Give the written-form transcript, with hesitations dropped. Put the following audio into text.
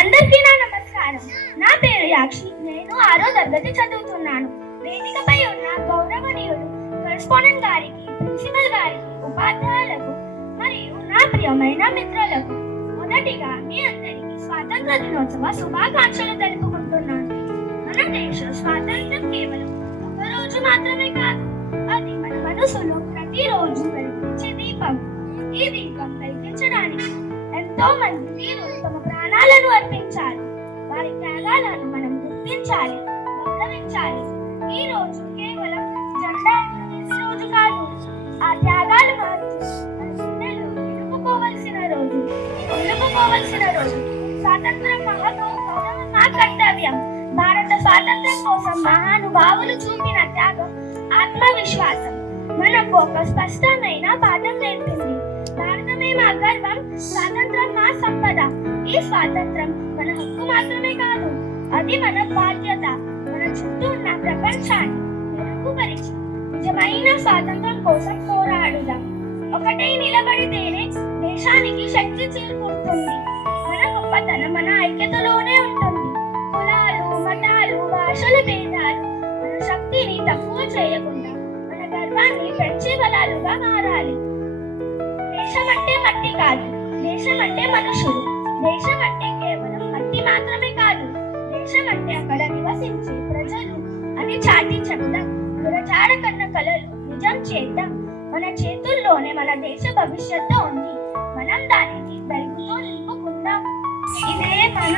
అందరికీ నా నమస్కారం. నా పేరు యాక్షి. నేను 6వ తరగతి చదువుతున్నాను. వేదికపై ఉన్న గౌరవనీయులు కరెస్పాండెంట్ గారికి, ప్రిన్సిపల్ గారికి, ఉపాధ్యాయులకు మరియు నా ప్రియమైన మిత్రులకు మొదటిగా మీ అందరికీ స్వాతంత్ర దినోత్సవ శుభాకాంక్షలు తెలుపుకుంటున్నాను. మన దేశ స్వాతంత్రం కేవలం ఒక రోజు మాత్రమే కాదు, అది మన మనసులో ప్రతిరోజు వెలిగించే దీపం. ఈ దీపం వెలిగించడానికి ఎంతో మంది వీరులు తమ ప్రాణాలను అర్పించారు. వారి త్యాగాలను మనం గుర్తించాలి, గౌరవించాలి. ఈ రోజు కేవలం జెండా ఎగరవేసే రోజు కాదు, ఆ త్యాగాలు మన గుండెలు నిలుపుకోవలసిన రోజు, నిలుపుకోవలసిన రోజు. స్వాతంత్రం గౌరవం మా కర్తవ్యం. భారత స్వాతంత్రం కోసం మహానుభావులు చూపిన త్యాగం, ఆత్మవిశ్వాసం మనకు ఒక స్పష్టమైన పాఠం నేర్పింది. భారతమే మా గర్వం, స్వాతంత్రం మా సంపద. ఈ స్వాతంత్రం మన హక్కు మాత్రమే కాదు, అది మన బాధ్యత. మన చుట్టూ ఉన్న ప్రపంచాన్ని మెరుగుపరిచి నిజమైన స్వాతంత్రం కోసం పోరాడుదాం. ఒకటే నిలబడితేనే దేశానికి శక్తి చేకూరుతుంది. మన గొప్పతనం మన ఐక్యతలోనే ఉంటుంది. కులాలు, మతాలు, భాషల భేదాలు మన శక్తిని తక్కువ చేయకుండా మన గర్వాన్ని పెంచే బలాలుగా మారాలి. దేశం అంటే మట్టి కాదు, దేశం అంటే మనుషులు. దేశం అంటే కేవలం మట్టి మాత్రమే కాదు, దేశం అంటే అక్కడ నివసించే ప్రజలు అని చాటి చెప్తాం. గురజాడ కన్న కలలు నిజం చేద్దాం. మన చేతుల్లోనే మన దేశ భవిష్యత్తు ఉంది. మనం దానిని వెలుగుతో నింపుకుందాం. ఇదే మన